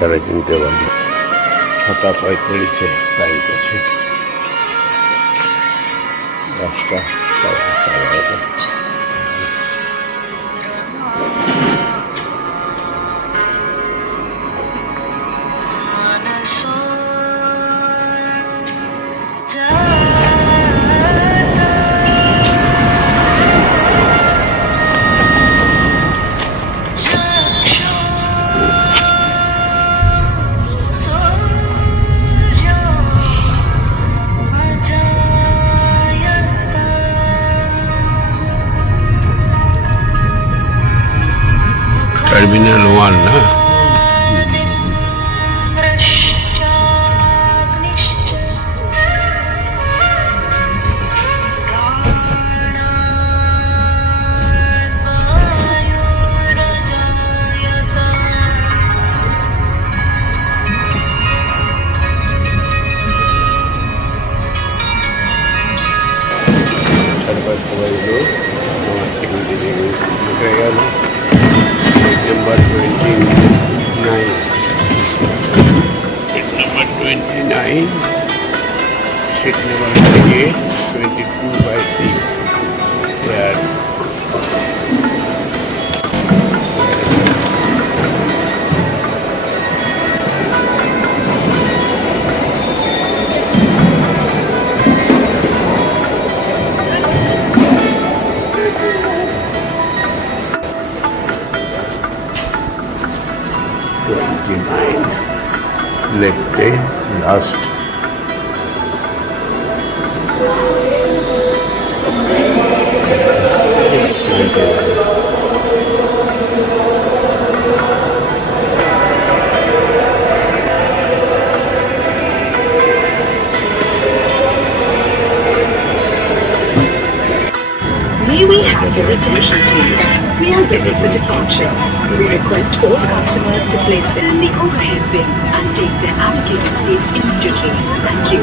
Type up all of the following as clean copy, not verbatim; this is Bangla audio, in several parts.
সাড়ে 3টে বাজে, 6:45 ফ্লাইট আছে, 10টা সাড়ে 11টা। টার্মিনাল 1 না? সবাই হলো আমার সিকিউরিটি ঢুকে গেল। Number 29, seat number 22/3. Where leg day last. May we have your attention, please? We are ready for departure. We request all customers to place them in the overhead bin and take their allocated seats immediately. Thank you.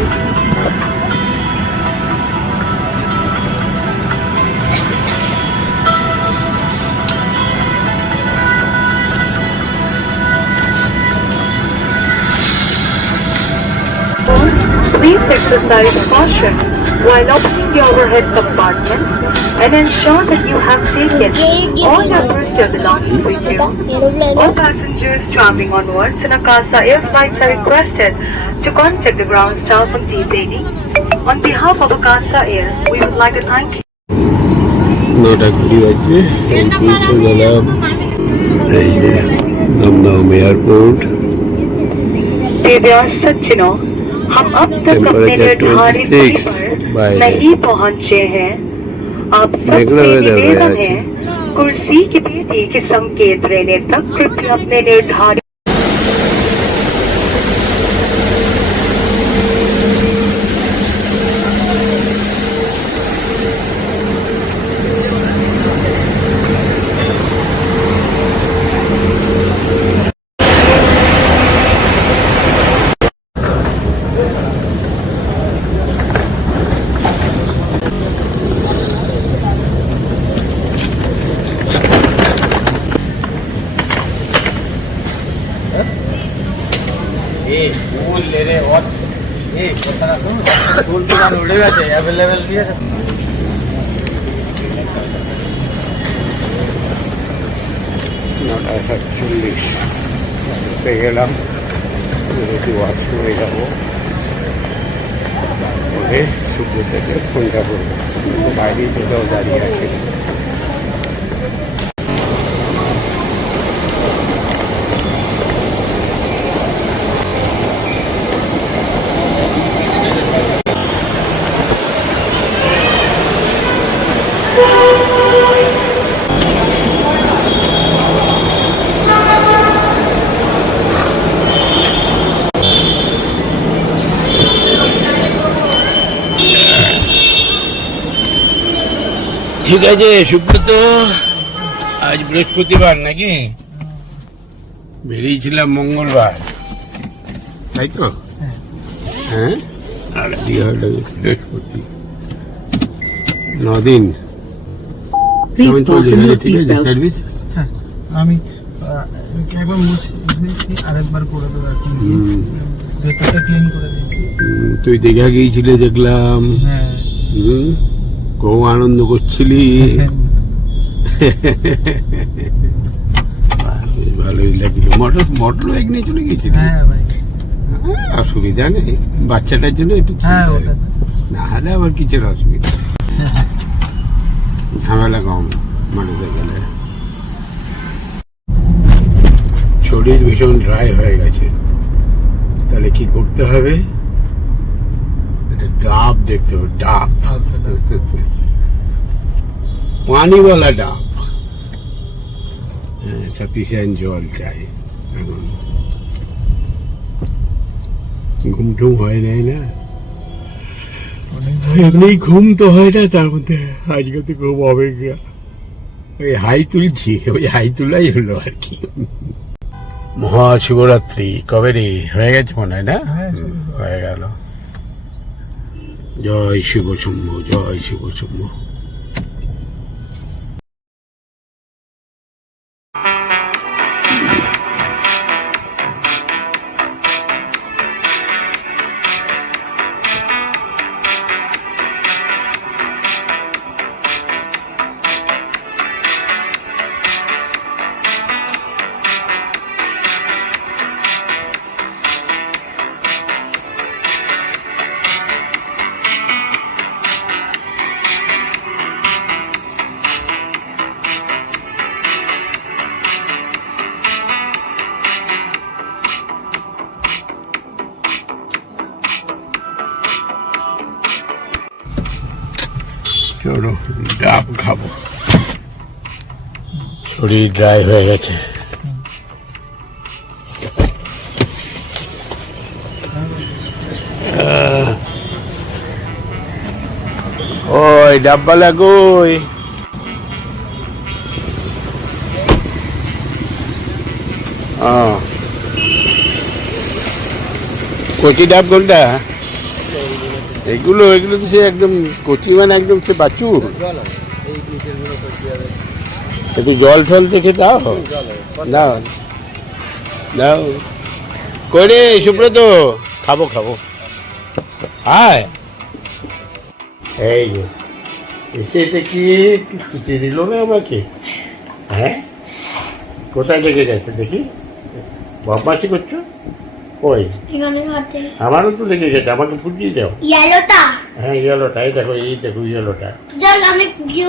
Please exercise caution while opening your overhead compartments and ensure that you have taken all your personal belongings with you. All passengers traveling onwards in Akasa Air flights are requested to contact the ground staff on T-80. On behalf of Akasa Air, we would like to thank you. 9:20 বাজে পৌঁছে গেলাম এই যে দমদম এয়ারপোর্ট। देव्या सज्जनों, हम अब तक अपने निर्धारित समय पर नहीं पहुंचे हैं। आप सबसे निवेदन है कुर्सी की पेटी के संकेत देने तक कृपया अपने निर्धारित উড়ে গেছে অ্যাভেলেবেল দিয়ে আছে। 9:48 পেয়ে গেলাম। যদি ওয়াশরুমে যাবো তাহলে সুব্রতকে ফোনটা করবো, বাইরেই কোথাও দাঁড়িয়ে আছে। ঠিক আছে সুব্রত, আজ বৃহস্পতিবার নাকি? বেরিয়েছিলাম মঙ্গলবার, তাই তো? হ্যাঁ, আর বৃহস্পতি 9 দিন কেমন চলছে? ঠিক আছে সার্ভিস? হ্যাঁ, আমি একবার হয়েছি আরেকবার করে দেবো এখন ভেতরটা ক্লিন করে দিয়েছি। তুই দীঘা গিয়েছিলে দেখলাম, হ্যাঁ খুব আনন্দ করছিলি। বেশ ভালোই লাগলো। মোটর বাইক নিয়ে চলে গেছিলি? হ্যাঁ ভাই, অসুবিধা নেই, বাচ্চাটার জন্য একটু হ্যাঁ ওটা না হলে আবার কিছুর অসুবিধা, ঝামেলা কম মানুষের গেলে। শরীর ভীষণ ড্রাই হয়ে গেছে, তাহলে কি করতে হবে? একটা ডাব দেখতে হবে, ডাব, আচ্ছা পানিওয়ালা ডাব। সাফিসিয়েন্ট জল চাই এখন। ঘুম টুম হয় নাই না, এমনি ঘুম তো হয় না, তার মধ্যে আজকে তো খুব অবজ্ঞা। ওই হাই তুলছি, ওই হাই তুলাই হলো আর কি। মহাশিবরাত্রি কবে রে? হয়ে গেছে মনে হয় না? হয়ে গেল। জয় শিব শম্ভু, জয় শিব শম্ভু। চলো ডাব খাবো, শরীর ড্রাই হয়ে গেছে। ওই ডাববালা কই? কচি ডাব কোনটা? এগুলো তো সে একদম কচি, মানে একদম সে বাছুর। একটু জল ফল দেখে দাও, দাও দাও। করে সুব্রত, খাবো খাবো। হায়, এই যে এসে দেখি ছুটি দিল না আমাকে। হ্যাঁ, কোথায় লেগে গেছে দেখি? বদমাশি করছো? ওই আমারও তো লেগে গেছে, আমাকে ফুটিয়ে দাও। ইয়েলোটা? হ্যাঁ ইয়েলোটা, এই দেখো, এই দেখো ইয়েলোটা। চল আমি ফুটিয়ে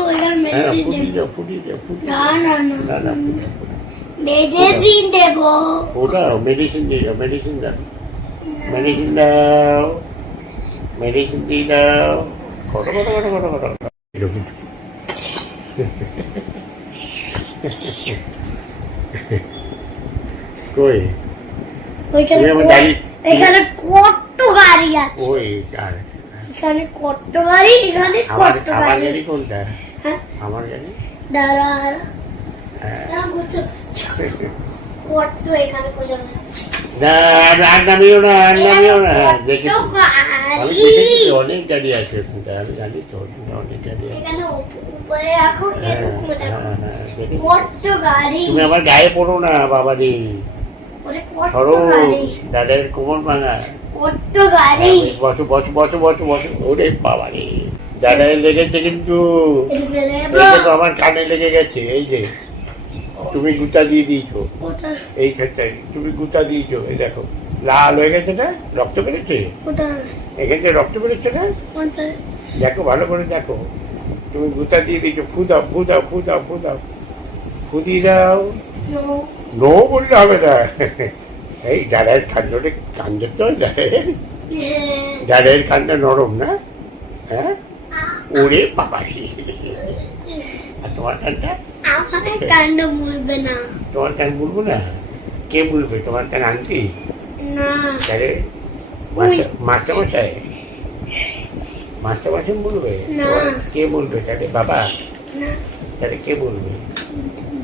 হ্যাঁ ফুটিয়ে দাও, ফুটিয়ে দাও, ফুটিয়ে দাও। না মেডিসিন দেব। ওটা মেডিসিন দিয়ে দাও, মেডিসিন দাও, মেডিসিন দাও, মেডিসিন দিয়ে দাও। কটো কটো কটো কটো কটো এরকম। কই এখানে কত গাড়ি আছে? ওই এখানে কত গাড়ি, এখানে কত গাড়ি। গাড়ি কোনটা? হ্যাঁ আমার গাড়ি দাঁড়া, কত এখানে কত নামিও না, নামিও না। দেখেছি, আমি গাড়ি। দেখেছি অনেক গাড়ি আছে, আমি জানি তো অনেক গাড়ি আছে। এখানে উপরে রাখো, এরকম দেখেছি। কত গাড়ি। তুমি আমার গায়ে পড়ো না বাবারি, ওরে কত ধরো গাড়ি, দাদার কোমর ভাঙা। কত গাড়ি। বসো বসো বসো বসো বসো। ওরে বাবারি, দাদায় লেগেছে কিন্তু। এই ফেলে এই দেবো। দেখো আমার কানে লেগে গেছে, এই যে তুমি গুতা দিয়ে দিয়েছো ওটা এই ক্ষেত্রে, তুমি গুতা দিয়েছো। এই দেখো লাল হয়ে গেছে না, রক্ত বেরোচ্ছে ওটা এখান থেকে, রক্ত বেরোচ্ছে না? ওটা দেখো ভালো করে দেখো, তুমি গুতা দিয়ে দিয়েছো। ফু দাও, ফু দাও, ফু দাও, ফু দাও, ফু দিয়ে দাও। নো নো বললে হবে না। এই ডালের কাণ্ডটা, কাণ্ডের তো ডালের কাণ্ডটা নরম না? হ্যাঁ, ওরে বাবারি। আর তোমার কানটা? আমাদের কাণ্ড বলবে না। তোমার কান বলবো না? কে বলবে তোমার কান? আনটি? না তাহলে মাস্টারমশাই, মাস্টারমশাই বলবে? না। কে বলবে তাহলে? বাবা? না তাহলে কে বলবে?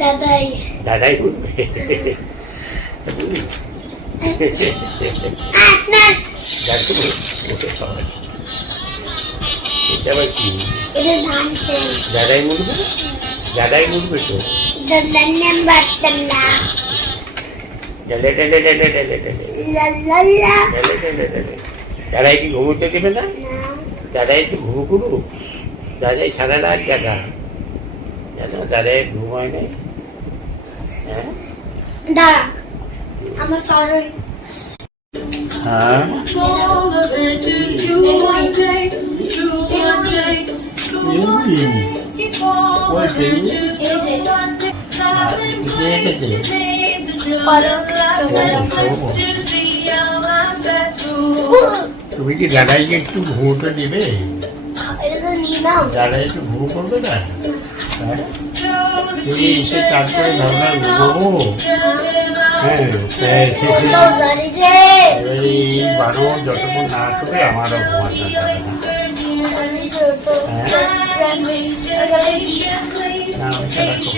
দাদাই। দাদাই বলবে। আপনার এটা আবার কি? এটা ধান খেয়ে দাদাই বলবে? দাদাই বলবে তো। দাদার নাম বাতলা। ঢেলে ঢেলে ঢেলে ঢেলে ঢেলে লা লা লা ঢেলে ঢেলে ঢেলে দাদাই কি ঘুমোতে দেবে না? দাদাই একটু ঘুমো করুক। দাদাই সারা রাত জাগা জানো, দাদাই ঘুম হয় নাই। হ্যাঁ দাঁড়া আমার সরি হ্যাঁ তুমি কি দাদাইকে একটু ঘুমোতে দেবে? এটা তো নিয়ে নাও দাদাই একটু ঘুমো করবে না? হ্যাঁ তুমি এসে কাজ করে ভাবনা ঘুমবো। হ্যাঁ এসেছি তো জানি যে এবারে এই বারো যতক্ষণ না আসবে আমারও ঘুমাতে যাবে না। জানি যে তো না ওইটা রাখো।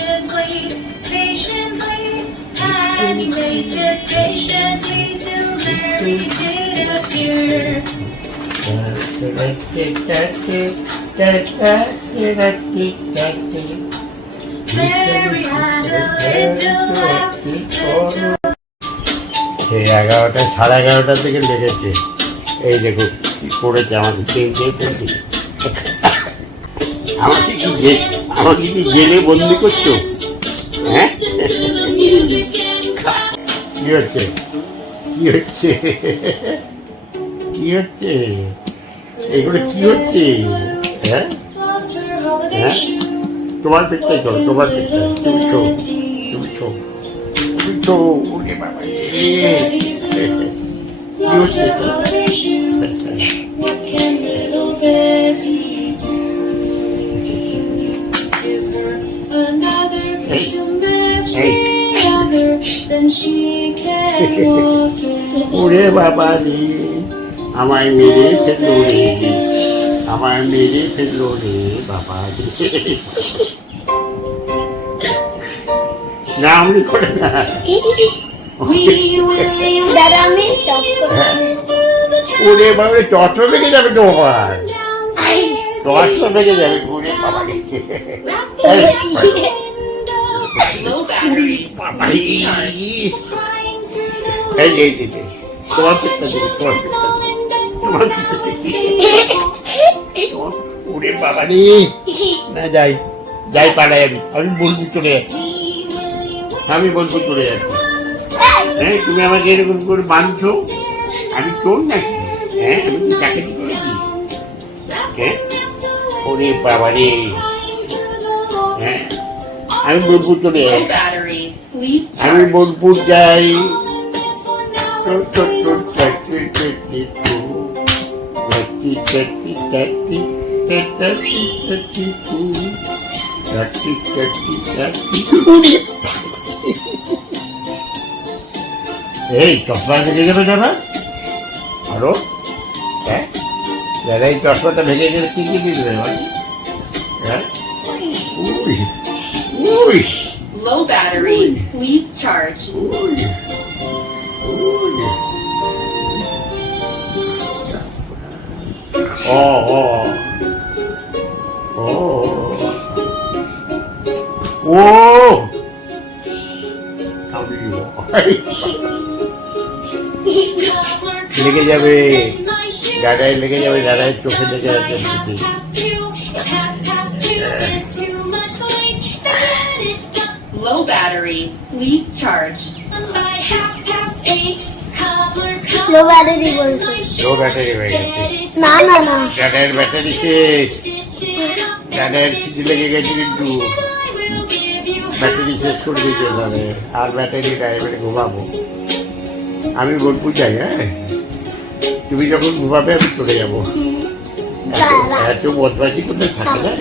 এই 11টা 11:30 থেকে লেগেছে। এই দেখো কি করেছে আমাকে আমাকে কি জেলে বন্দি করছো? হ্যাঁ কি হচ্ছে কি হচ্ছে কি হচ্ছে এগুলো কি হচ্ছে? হ্যাঁ হ্যাঁ তোমার পেটটাই করো, তোমার পেটটা তুমি ছো তুমি ছো তুমি ছো। ওরে বাবা কি হচ্ছে? ওরে বাবা রে আমায় মেরে ফেললো রে, আমায় মেরে ফেললো রে বাবা রে। না আমি করে না। দাদা আমি স্টপ ওরে বাবা টর্চ লেগে যাবে তো আবার, টর্চ লেগে যাবে। ওরে বাবা রে তোমার পেটটা দিকে তোমার পেটটা তোমার পেটটা ওরে বাবা রে না যাই যাই পালাই আমি বলবো চলে যাচ্ছি, আমি বলবো চলে যাচ্ছি। হ্যাঁ তুমি আমাকে এরকম করে বাঁধছো, আমি চোর নাকি? হ্যাঁ আমি কি চাকরি করেছি? হ্যাঁ ওরে বাবা রে হ্যাঁ আমি বোলপুর চলে যাই, আমি বোলপুর যাই। এই চশমা ভেঙে যাবে দাদা আরো? হ্যাঁ দাদা এই চশমাটা ভেঙে গেলে কি কি দিয়ে দেবে? হ্যাঁ we Low battery. Please charge. লেগে যাবে দাদাই, লেগে যাবে দাদাই, চোখে লেগে যাবে। Low battery. Please charge. Low battery বলছো? লো ব্যাটারি হয়ে গেছে না না না দাদাইয়ের ব্যাটারি শেষ, দাদাইয়ের খিদে লেগে গেছে কিন্তু ব্যাটারি শেষ করে দিয়েছে দাদাই। আর ব্যাটারি নাই, এবারে ঘুমাবো। আমি বোলপুর যাই। হ্যাঁ তুমি যখন ঘুমাবে আমি চলে যাবো। এত বদমাশি করতে থাকে না।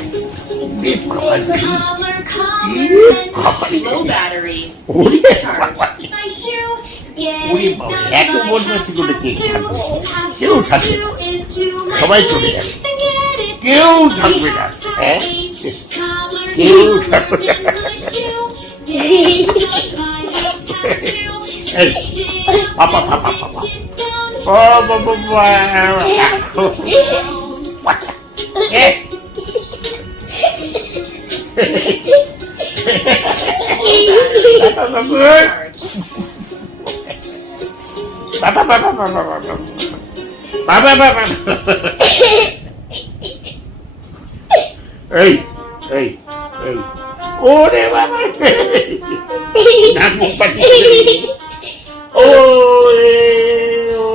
Low battery. ওরে বাবা, ওরে বাবা, এত বদমাশি করে কে থাকবে? কেউ থাকবে না, সবাই চলে যাবে, কেউ থাকবে না। হ্যাঁ কেউ থাকবে না। এই, পাপা পাপা পাপা ও বাবা বাবা বাবা বাবা বাবা বাবা বাবা এই এই এই ওরে বাবা নাক মুখ পাঠিয়ে ও রে ও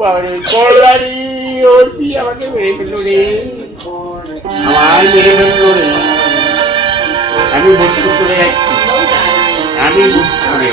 বাবারে কলারি ও কি আমাকে মেরে ফেললো রে আমার মেরে ফেললো রে আমি বন্ধু করে যাচ্ছি আমি বুঝতে পারি